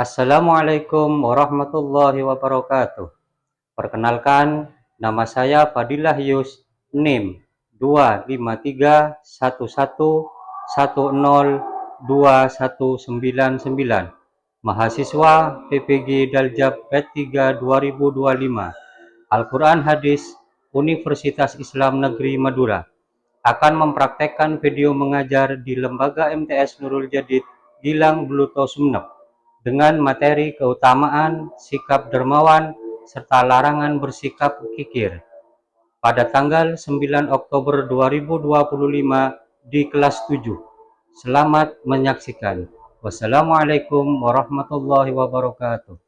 Assalamualaikum warahmatullahi wabarakatuh. Perkenalkan, nama saya Fadilah Yus, NIM 25311010299, mahasiswa PPG Daljab P3 2025, Al-Quran Hadis Universitas Islam Negeri Madura, akan mempraktekkan video mengajar di Lembaga MTS Nurul Jadid Gilang Bluto Sumeneb dengan materi keutamaan sikap dermawan serta larangan bersikap kikir pada tanggal 9 Oktober 2025 di kelas 7. Selamat menyaksikan. Wassalamualaikum warahmatullahi wabarakatuh.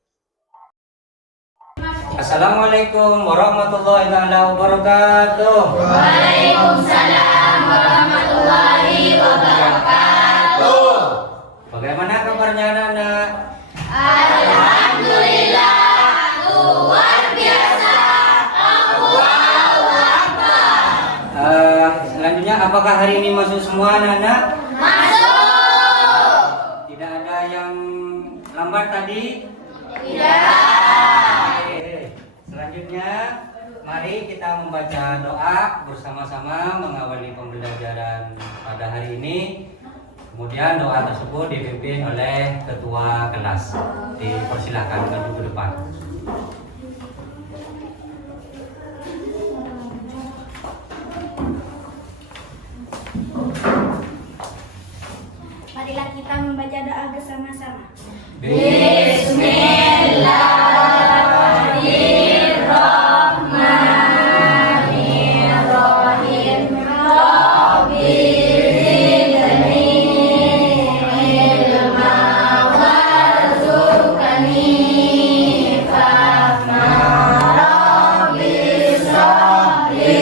Assalamualaikum warahmatullahi wabarakatuh. Waalaikumsalam warahmatullahi wabarakatuh. Bagaimana kabarnya anak-anak? Alhamdulillah, luar biasa. Allahu Akbar. Selanjutnya, apakah hari ini masuk semua anak-anak? Masuk. Tidak ada yang lambat tadi? Tidak. Selanjutnya, mari kita membaca doa bersama-sama mengawali pembelajaran pada hari ini. Kemudian doa tersebut dipimpin oleh ketua kelas. Dipersilakan maju ke depan. Marilah kita membaca doa bersama-sama. Bismillahirrahmanirrahim. Rabbi zidni ilma warzuqni fahma. Rabbi shrahli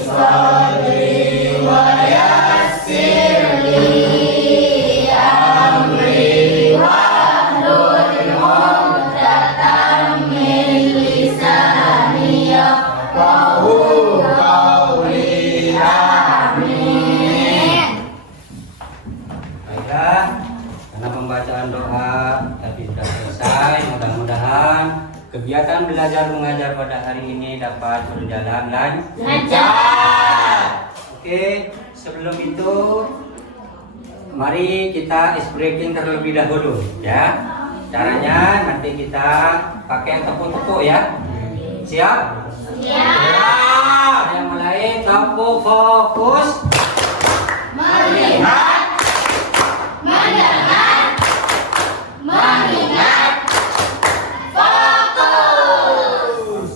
sadri wa yassir li amri wahlul 'uqdatam min lisani yafqahu qawli. Amin. Baiklah, karena pembacaan doa tadi sudah selesai, mudah-mudahan kegiatan belajar mengajar pada hari ini dapat berjalan Lancar. Oke, sebelum itu mari kita ice breaking terlebih dahulu ya. Caranya nanti kita pakai tepuk-tepuk ya. Siap? Siap. Yang mulai tepuk, fokus. Melihat, mendengar, mengingat, fokus.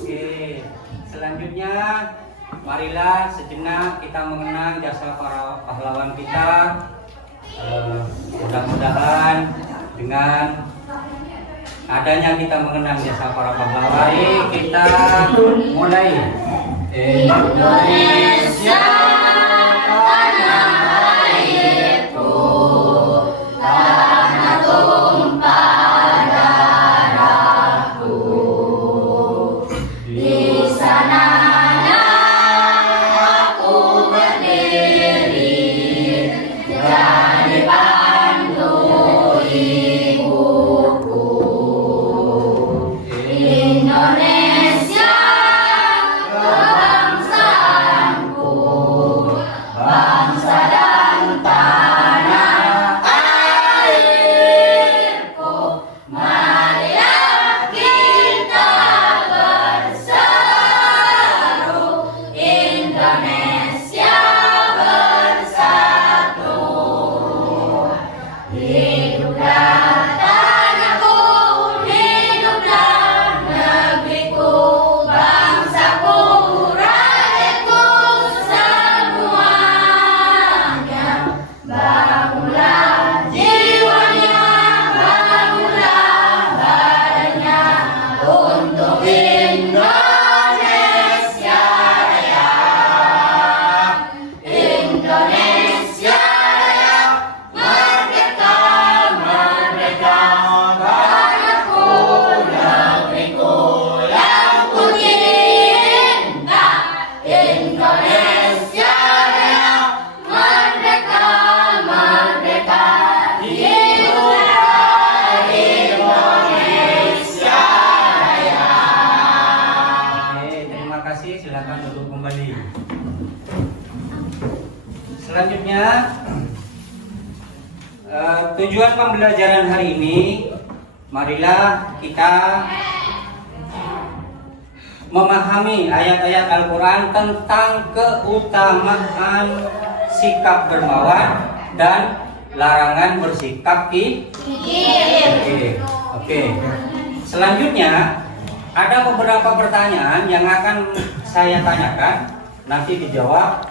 Oke. Selanjutnya marilah sejenak kita mengenang jasa para pahlawan kita. Mudah-mudahan dengan adanya kita mengenang jasa para pahlawan, mari kita mulai. Indonesia tanah airku, tanah tumpah darahku. Di sanalah aku berdiri, jadi pandu ibuku. Indonesia kebangsaanku, kasih, silakan duduk kembali. Selanjutnya, tujuan pembelajaran hari ini, marilah kita memahami ayat-ayat Al-Quran tentang keutamaan sikap dermawan dan larangan bersikap kikir. Oke. Selanjutnya ada beberapa pertanyaan yang akan saya tanyakan, nanti dijawab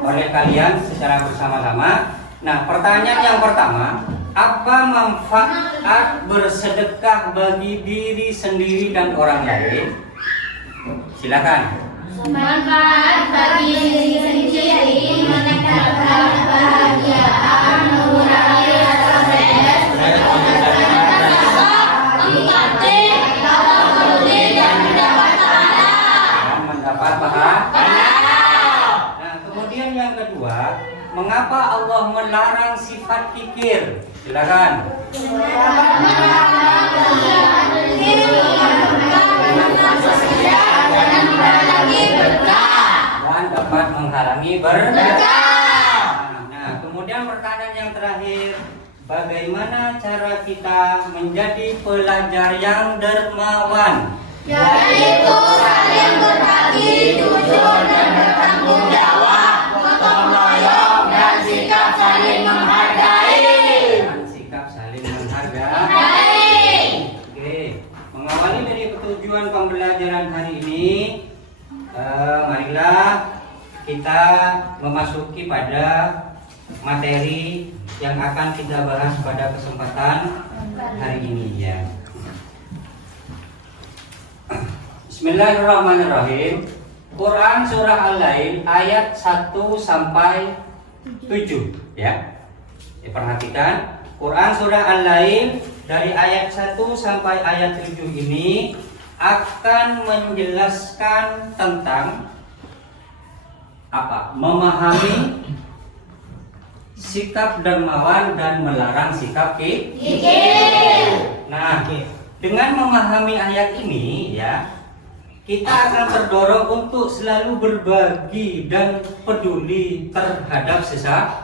oleh kalian secara bersama-sama. Nah, pertanyaan yang pertama, apa manfaat bersedekah bagi diri sendiri dan orang lain? Silakan. Manfaat bagi diri sendiri meningkatkan kebahagiaan, mengurangi rasa stres, empati, rasa peduli dan mendapat pahala. Mendapat pahala. Nah, kemudian yang kedua, mengapa Allah melarang sifat kikir? Silakan. Dan dapat menghalangi berkah. Nah, kemudian pertanyaan yang terakhir, bagaimana cara kita menjadi pelajar yang dermawan? Yaitu saling berbagi, jujur dan bertanggung jawab, gotong royong dan sikap saling menghargai. Sikap saling menghargai. Oke, mengawali dari tujuan pembelajaran hari ini, marilah kita memasuki pada materi yang akan kita bahas pada kesempatan hari ini ya. Bismillahirrahmanirrahim. Quran surah Al-Lail ayat 1 sampai 7 ya. Perhatikan, Quran surah Al-Lail dari ayat 1 sampai ayat 7 ini akan menjelaskan tentang apa? Memahami sikap dermawan dan melarang sikap kikir. Nah, dengan memahami ayat ini ya, kita akan terdorong untuk selalu berbagi dan peduli terhadap sesama.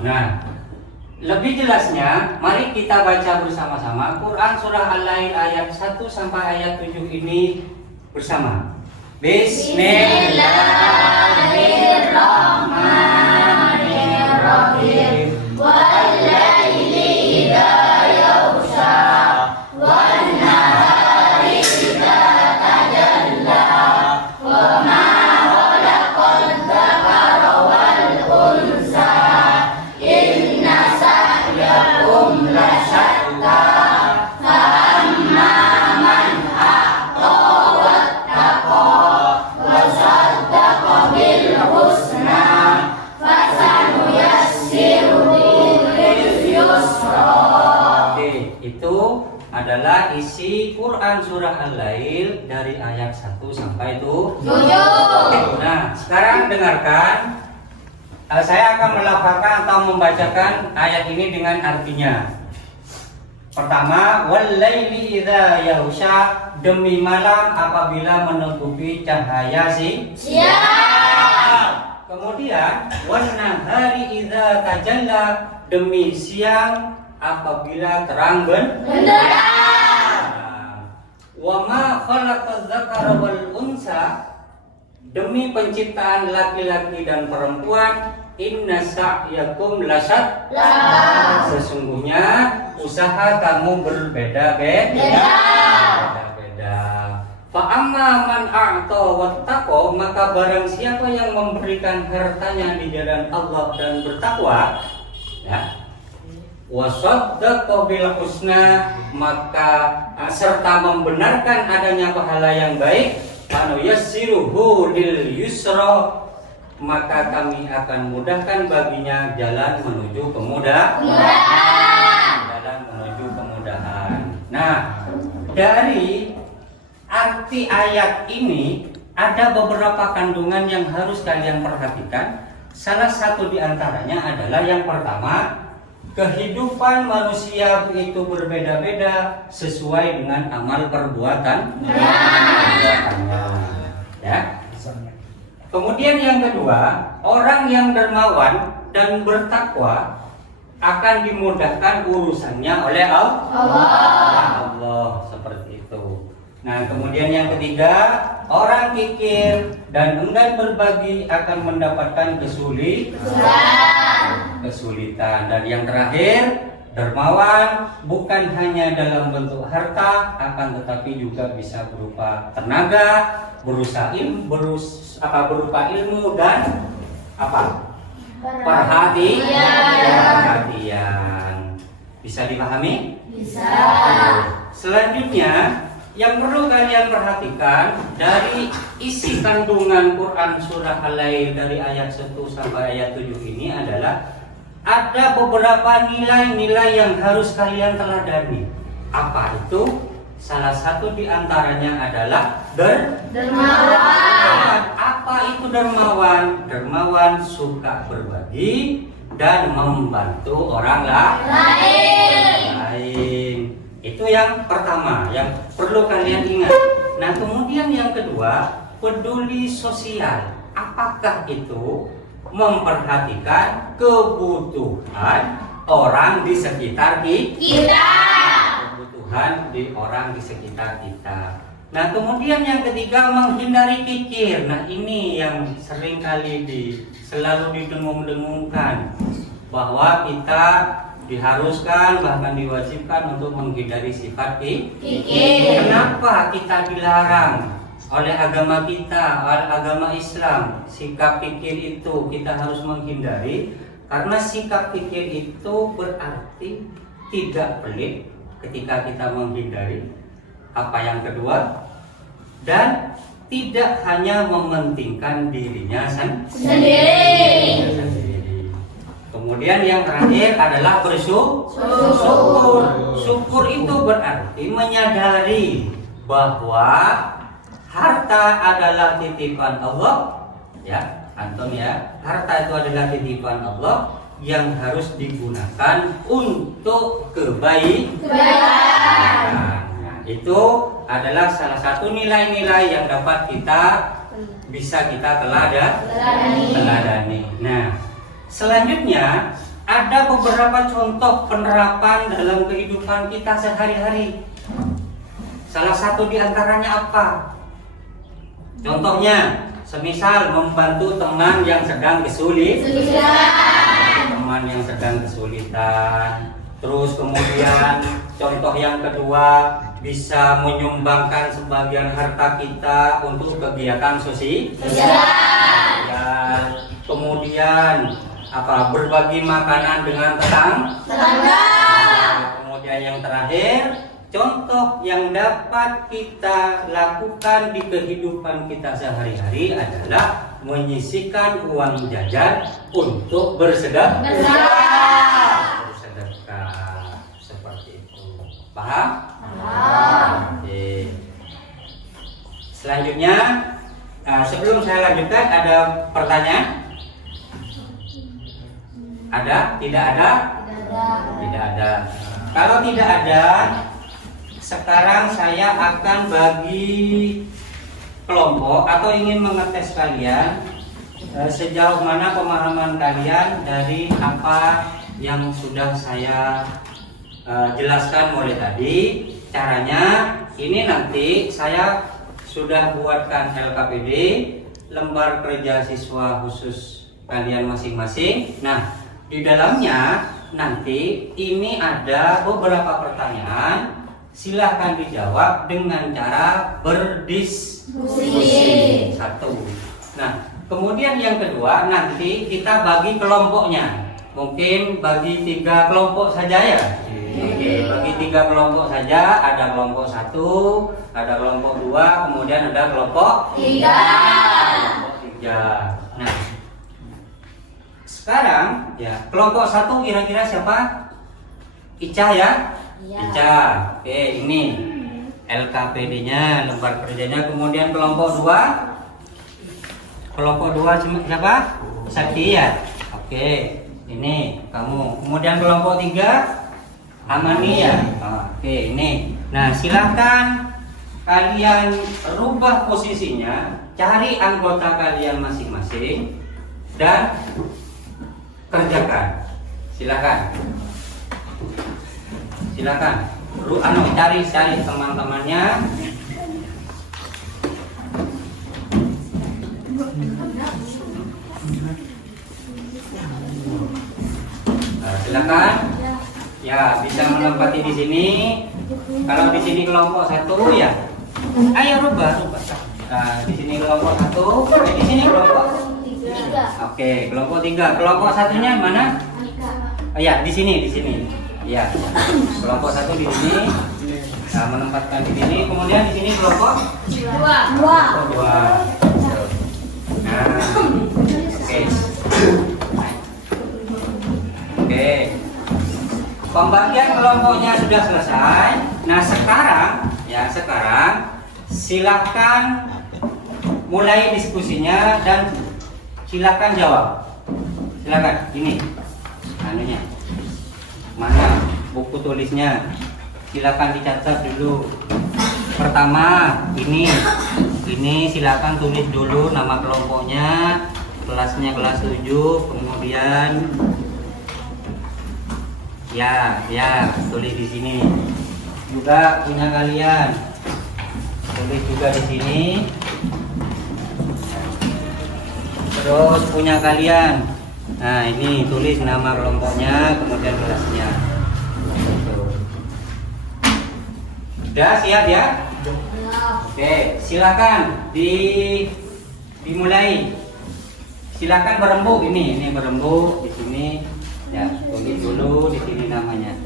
Nah, lebih jelasnya, mari kita baca bersama-sama Quran surah Al-Lail ayat 1 sampai ayat 7 ini bersama. Bismillahirrahmanirrahim. Wal-laili idza yaghsha, wan-nahari idza tajalla, wa ma khalaqal dzakara wal unsa, inna sa'yakum lasyatta, fa amma man a'ta wattaqa wa saddaqa bil husna, fasanuyassiruhu lil yusra. Oke, itu adalah isi Quran surah Al-Lail dari ayat 1 sampai 7. Nah, sekarang dengarkan. Saya akan melafalkan atau membacakan ayat ini dengan artinya. Pertama, wal-laili idza yaghsha, demi malam apabila menutupi cahaya siang. Kemudian, wan-nahari idza tajalla, demi siang apabila terang benderang. Wa ma khalaqaz dzakara wal unsa, demi penciptaan laki-laki dan perempuan, inna sa'yakum lasyatta, sesungguhnya usaha kamu berbeda-beda. Fa amma man a'ta wattaqa, maka barang siapa yang memberikan hartanya di jalan Allah dan bertakwa ya, wa saddaqa bil husna, maka serta membenarkan adanya pahala yang baik, fanuyassiruhu lil yusra, maka kami akan mudahkan baginya jalan menuju kemudahan. Jalan menuju kemudahan. Nah, dari arti ayat ini ada beberapa kandungan yang harus kalian perhatikan. Salah satu di antaranya adalah yang pertama, kehidupan manusia itu berbeda-beda sesuai dengan amal perbuatan. kedua, orang yang dermawan dan bertakwa akan dimudahkan urusannya oleh Allah, seperti itu. Nah, kemudian yang ketiga, orang kikir dan enggan berbagi akan mendapatkan kesulitan. Dan yang terakhir, dermawan bukan hanya dalam bentuk harta, akan tetapi juga bisa berupa tenaga, berupa ilmu dan perhatian. Bisa dipahami? Bisa. Selanjutnya, yang perlu kalian perhatikan dari isi kandungan Quran surah Al-Lail dari ayat 1 sampai ayat 7 ini adalah ada beberapa nilai-nilai yang harus kalian teladani. Apa itu? Salah satu di antaranya adalah dermawan. Apa itu dermawan? Dermawan suka berbagi dan membantu orang lain. Itu yang pertama yang perlu kalian ingat. Nah, kemudian yang kedua, peduli sosial. Apakah itu? Memperhatikan kebutuhan orang di sekitar kita. Kebutuhan di orang di sekitar kita. Nah, kemudian yang ketiga, menghindari kikir. Nah, ini yang sering kali selalu didengung-dengungkan, bahwa kita diharuskan bahkan diwajibkan untuk menghindari sifat kikir. Kenapa kita dilarang oleh agama kita, oleh agama Islam? Sikap kikir itu kita harus menghindari karena sikap kikir itu berarti tidak pelit ketika kita menghindari. Apa yang kedua? Dan tidak hanya mementingkan dirinya sendiri. Kemudian yang terakhir adalah bersyukur. Syukur itu berarti menyadari bahwa harta adalah titipan Allah, ya, Anton ya. Harta itu adalah titipan Allah yang harus digunakan untuk kebaikan. Nah, itu adalah salah satu nilai-nilai yang dapat bisa kita teladani. Nah, selanjutnya ada beberapa contoh penerapan dalam kehidupan kita sehari-hari. Salah satu di antaranya apa? Contohnya, semisal membantu teman yang sedang kesulitan. Terus kemudian contoh yang kedua, bisa menyumbangkan sebagian harta kita untuk kegiatan sosial. Kemudian berbagi makanan dengan tetangga. Kemudian yang terakhir, contoh yang dapat kita lakukan di kehidupan kita sehari-hari adalah menyisihkan uang jajan untuk bersedekah. Seperti itu. Paham? Oke. Selanjutnya, sebelum saya lanjutkan, ada pertanyaan? Ada? Tidak ada? Tidak ada. Kalau tidak ada, sekarang saya akan bagi kelompok atau ingin mengetes kalian sejauh mana pemahaman kalian dari apa yang sudah saya jelaskan mulai tadi. Caranya ini nanti saya sudah buatkan LKPD, lembar kerja siswa khusus kalian masing-masing. Nah, di dalamnya nanti ini ada beberapa pertanyaan. Silahkan dijawab dengan cara berdiskusi. Satu. Nah, kemudian yang kedua, nanti kita bagi kelompoknya. Mungkin bagi 3 kelompok saja ya. Oke, bagi 3 kelompok saja. Ada kelompok 1, ada kelompok 2, kemudian ada kelompok 3. Nah, sekarang ya kelompok 1 kira-kira siapa? Ica ya? Ica. Oke, ini LKPD-nya, lembar kerjanya. Kemudian kelompok 2. Kelompok 2 siapa? Sakti ya? Oke, ini kamu. Kemudian kelompok 3 Amani ya? Oke, ini. Nah, silakan kalian rubah posisinya, cari anggota kalian masing-masing. dan kerjakan. Silakan. Silakan. Cari teman-temannya. Silakan. Ya, bisa menempati di sini. Kalau di sini kelompok 1 ya. Ayo rubah. Nah, di sini kelompok 1, di sini kelompok 3. Oke, kelompok 3. Kelompok satunya mana? Oh, ya, di sini. Ya. Kelompok 1 di sini. Nah, menempatkan di sini. Kemudian di sini kelompok 2. 2. Nah. Oke. Oke. Pembagian kelompoknya sudah selesai. Nah, sekarang silakan mulai diskusinya dan silakan jawab. Silakan. Ini anunya. Mana buku tulisnya? Silakan dicatat dulu. Pertama, ini silakan tulis dulu nama kelompoknya, kelasnya kelas 7, kemudian ya tulis di sini. Juga punya kalian. Tulis juga di sini. Terus punya kalian. Nah, ini tulis nama kelompoknya, kemudian kelasnya. Sudah siap ya? Oke, silakan dimulai. Silakan berembuk ini berembuk di sini. Ya, tulis dulu di sini namanya.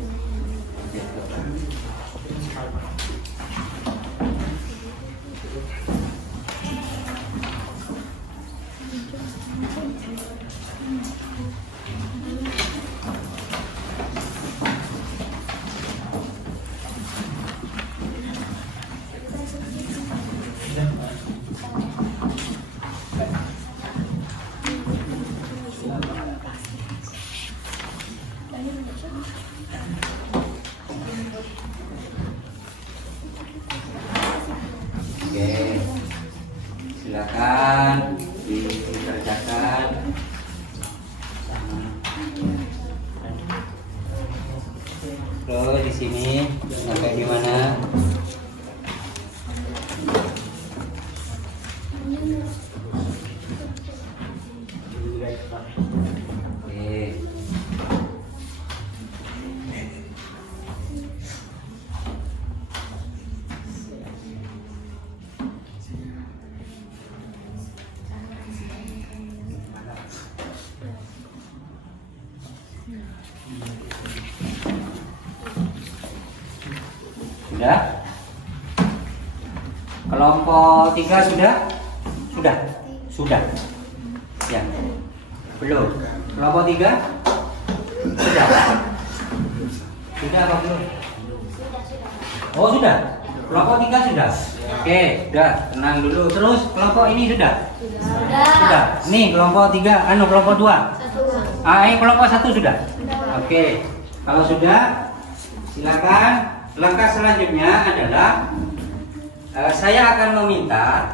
Oke, silakan dikerjakan. Terus di sini sampai di mana? Oke. Sudah? Kelompok 3 sudah? Sudah. Ya. Belum. Kelompok 3? Sudah. Sudah apa belum? Oh, sudah. Kelompok 3 sudah. Oke, sudah. Tenang dulu. Terus kelompok ini sudah? Sudah. Nih kelompok 3, kelompok 2. Kelompok 1 sudah. Oke. Kalau sudah, silakan. Langkah selanjutnya adalah saya akan meminta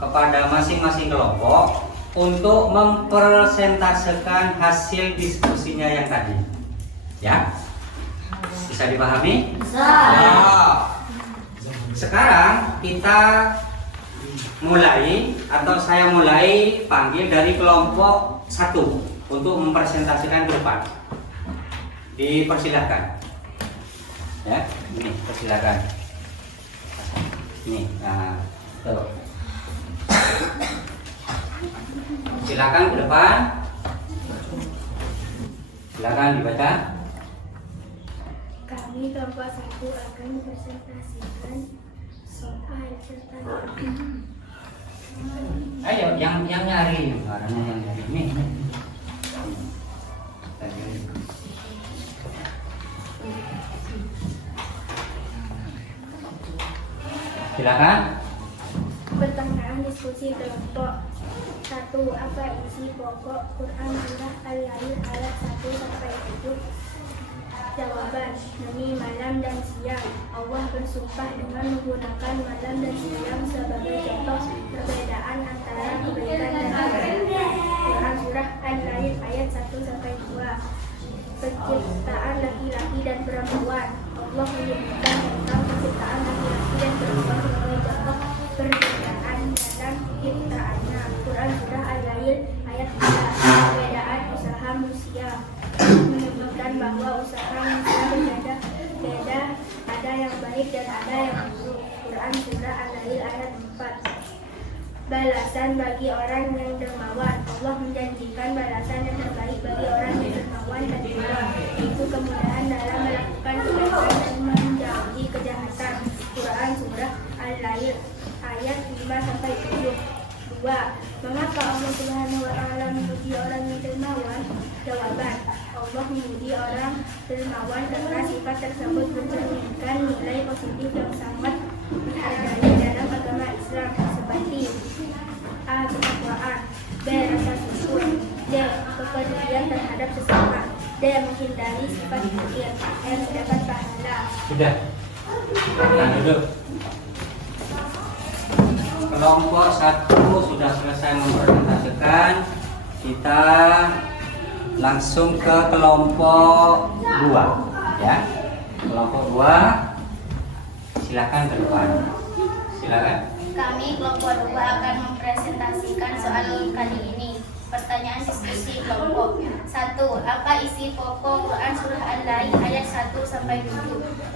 kepada masing-masing kelompok untuk mempresentasekan hasil diskusinya yang tadi. Ya? Bisa dipahami? Bisa. Sekarang kita mulai, atau saya mulai panggil dari kelompok 1 untuk mempresentasikan ke depan. Dipersilahkan. Ya, ini persilakan. Ini, tuh. Silakan ke depan. Silakan dibaca. Kami kelompok 1 akan mempresentasikan soal tentang Ayo, yang nyari, karena yang nyari ini. Silakan. pertanyaan diskusi kelompok 1. Apa isi pokok Quran surah Al-Lail ayat 1-7? Jawaban: demi malam dan siang. Allah bersumpah dengan menggunakan malam dan siang sebagai contoh perbedaan antara kebaikan dan kejahatan. Quran surah baik dan ada yang buruk. Quran Surah Al-Lail ayat 4. Balasan bagi orang yang dermawan. Allah menjanjikan balasan yang terbaik bagi orang yang dermawan dan dermawan, yaitu kemudahan dalam melakukan kebaikan dan menjauhi kejahatan. Quran Surah Al-Lail ayat 5-7. 2. Mengapa Allah Subhanahu wa Ta'ala memuji orang yang dermawan? Jawaban: Allah memuji orang dermawan karena sifat tersebut mencerminkan nilai positif yang sangat dihargai dalam agama Islam, seperti A. Ketakwaan, B. Rasa syukur, D. Kepedulian terhadap sesama, D. Menghindari sifat kikir, E. Mendapat pahala. Sudah. Nah, duduk. Kelompok 1 sudah selesai mempresentasikan. Kita langsung ke kelompok 2 ya. Kelompok 2 silakan ke depan. Silakan. Kami kelompok 2 akan mempresentasikan soal kali ini. Pertanyaan diskusi kelompok 1. Apa isi pokok Quran Surah Al-Lail ayat 1-7?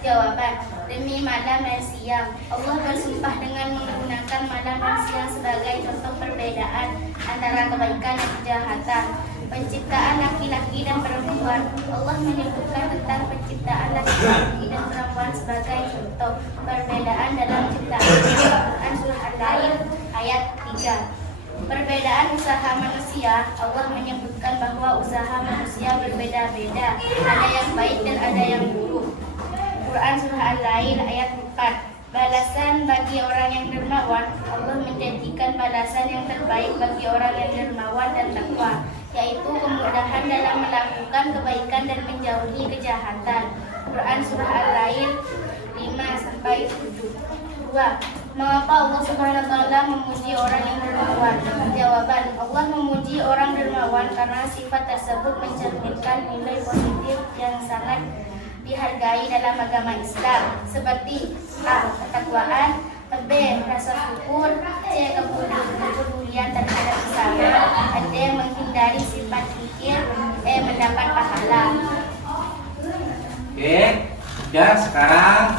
Jawaban: demi malam dan siang. Allah bersumpah dengan menggunakan malam dan siang sebagai contoh perbedaan antara kebaikan dan kejahatan. Penciptaan laki-laki dan perempuan. Allah menyebutkan tentang penciptaan laki-laki dan perempuan sebagai contoh perbedaan dalam ciptaan. Quran Surah Al-Lail ayat 3. Perbedaan usaha manusia. Allah menyebutkan bahwa usaha manusia berbeda-beda, ada yang baik dan ada yang buruk. Quran Surah Al-Lail ayat 4. Balasan bagi orang yang dermawan. Allah menjanjikan balasan yang terbaik bagi orang yang dermawan dan takwa, yaitu kemudahan dalam melakukan kebaikan dan menjauhi kejahatan. Quran Surah Al-Lail 5-7. 2. Mengapa Allah Subhanahu wa Ta'ala memuji orang yang dermawan? Jawaban: Allah memuji orang dermawan karena sifat tersebut mencerminkan nilai positif yang sangat dihargai dalam agama Islam, seperti A. Ketakwaan, B. Rasa syukur, C. Kepedulian terhadap sesama, D. Menghindari sifat kikir, E. Mendapat pahala. Oke, sudah. Sekarang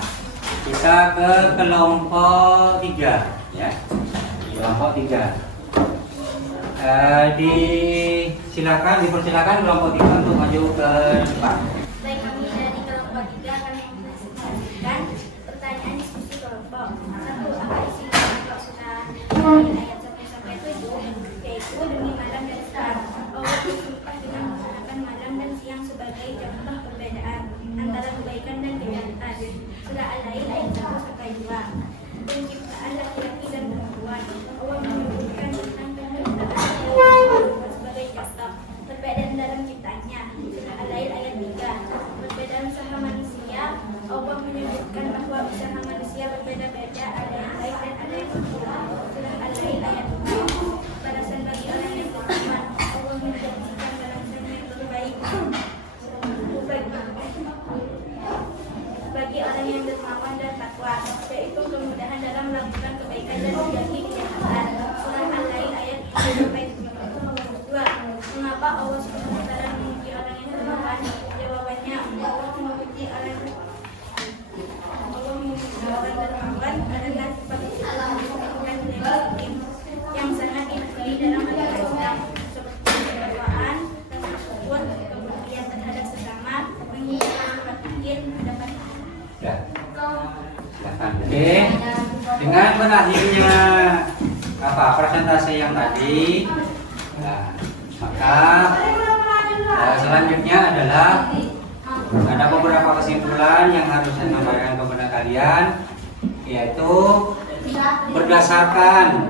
kita ke kelompok 3 ya. Kelompok 3. Dipersilakan kelompok 3 untuk maju ke depan. Baik, kami dari kelompok 3 akan mempresentasikan pertanyaan diskusi kelompok. 1. Apa isi kelompok Surah Al-Lail ayat 1-7? Yaitu demi malam dan siang. Allah bersumpah dengan menggunakan malam dan siang sebagai contoh perbedaan antara kebaikan dan kejahatan. Surah Al-Lail ayat 1-2. Penciptaan laki-laki dan perempuan. Allah menyebutkan tentang penciptaan sebagai contoh perbedaan dalam ciptanya. Surah Al-Lail ayat 3. Perbedaan usaha manusia. Allah menyebutkan bahwa usaha manusia berbeda-beda, ada yang baik dan ada yang buruk. Surah Al-Lail ayat 4. Balasan bagi orang yang beriman. Allah menjanjikan balasan yang terbaik bagi orang yang dermawan dan takwa, yaitu kemudahan dalam melakukan kebaikan dan menjauhi kejahatan. Surah Al-Lail ayat 2. Mengapa Allah Subhanahu wa Ta'ala memuji orang yang dermawan? Jawabannya: Allah memuji orang dermawan karena sifat menunjukkan nilai positif yang sangat dihargai dalam agama Islam, seperti ketakwaan, rasa syukur, kepedulian terhadap sesama, menghindari sifat kikir, mendapat Ya. Silakan. Oke. Dengan berakhirnya presentasi yang tadi, nah, maka selanjutnya adalah ada beberapa kesimpulan yang harus saya sampaikan kepada kalian, yaitu berdasarkan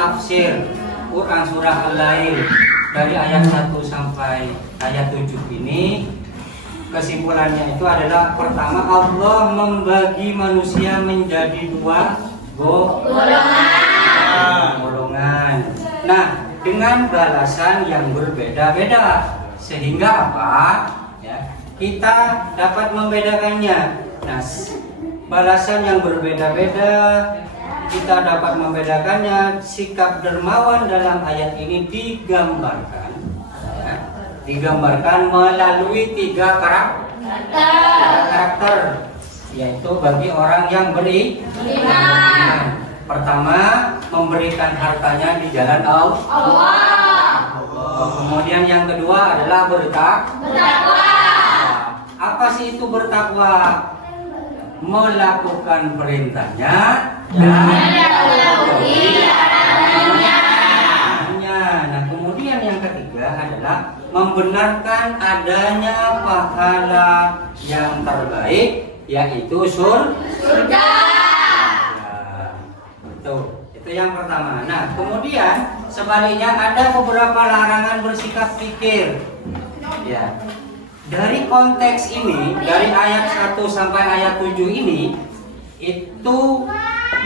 tafsir Quran Surah Al-Lail dari ayat 1 sampai ayat 7 ini. Kesimpulannya itu adalah: pertama, Allah membagi manusia menjadi 2 golongan. Nah, dengan balasan yang berbeda-beda, sehingga apa? Ya, kita dapat membedakannya. Nah, balasan yang berbeda-beda kita dapat membedakannya. Sikap dermawan dalam ayat ini digambarkan melalui 3 karakter. yaitu bagi orang yang beriman. Pertama, memberikan hartanya di jalan Allah. Kemudian yang kedua adalah bertakwa. Apa sih itu bertakwa? Melakukan perintahnya dan menjauhi larangannya. Nah, kemudian yang ketiga adalah membenarkan adanya pahala yang terbaik, yaitu surga. Itu yang pertama. Nah, kemudian sebaliknya ada beberapa larangan bersikap pikir. Ya. Dari konteks ini, dari ayat 1 sampai ayat 7 ini, itu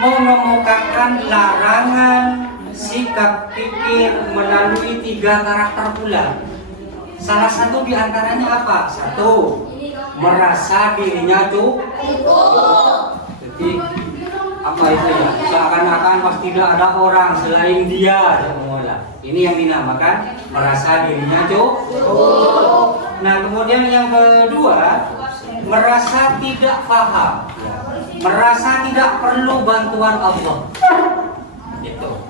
mengemukakan larangan sikap pikir melalui 3 karakter pula. Salah satu diantaranya apa? 1, merasa dirinya cukup. Jadi apa itu ya? Seakan-akan pasti tidak ada orang selain dia. Ini yang dinamakan merasa dirinya cukup. Nah, kemudian yang kedua, merasa tidak paham, merasa tidak perlu bantuan Allah. Itu.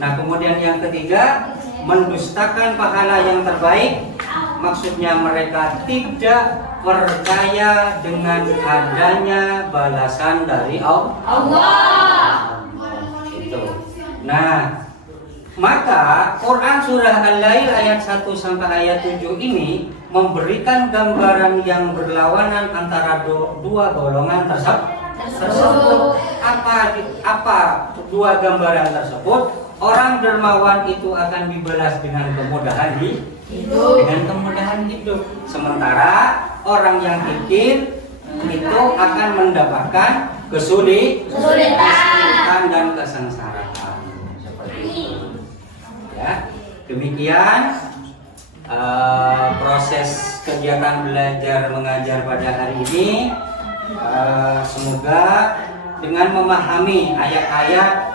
Nah, kemudian yang ketiga, mendustakan pahala yang terbaik. Maksudnya mereka tidak percaya dengan adanya balasan dari Allah. Itu. Nah, maka Quran surah Al-Lail ayat 1 sampai ayat 7 ini memberikan gambaran yang berlawanan antara dua golongan tersebut. Apa dua gambaran tersebut? Orang dermawan itu akan dibalas dengan kemudahan hidup. Sementara orang yang kikir itu akan mendapatkan kesulitan dan kesengsaraan. Seperti itu. Ya, demikian proses kegiatan belajar mengajar pada hari ini. Semoga dengan memahami ayat-ayat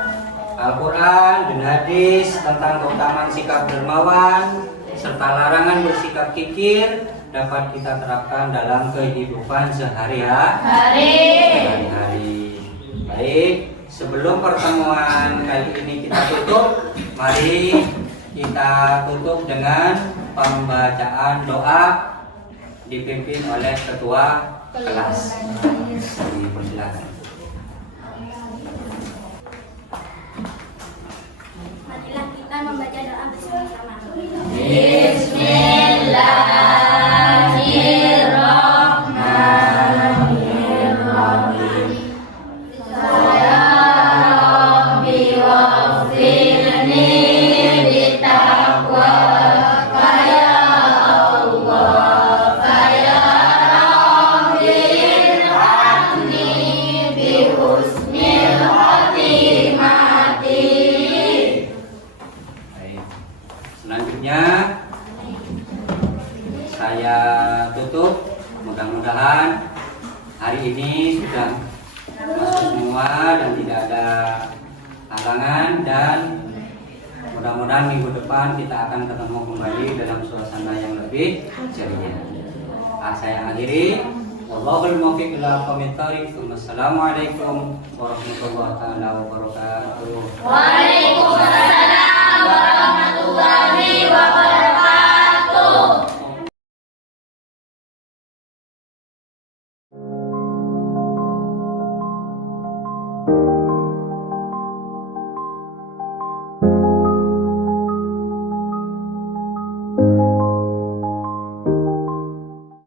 Al-Quran dan hadis tentang keutamaan sikap dermawan serta larangan bersikap kikir dapat kita terapkan dalam kehidupan sehari-hari. Baik, sebelum pertemuan kali ini kita tutup, mari kita tutup dengan pembacaan doa dipimpin oleh ketua kelas. Dipersilakan. Marilah kita membaca doa bersama-sama. Bismillahirrahmanirrahim. Ya Rabbi waghfirni bitaqwa ya Allah, ya Rabbi irhamni bihusnil khatimati. Baik. Selanjutnya saya tutup. Mudah-mudahan hari ini sudah masuk semua dan tidak ada halangan, dan mudah-mudahan minggu depan kita akan ketemu kembali dalam suasana yang lebih ceria. Saya akhiri. Wallahul muwaffiq ila aqwamit thoriq. Wassalamualaikum warahmatullahi wabarakatuh.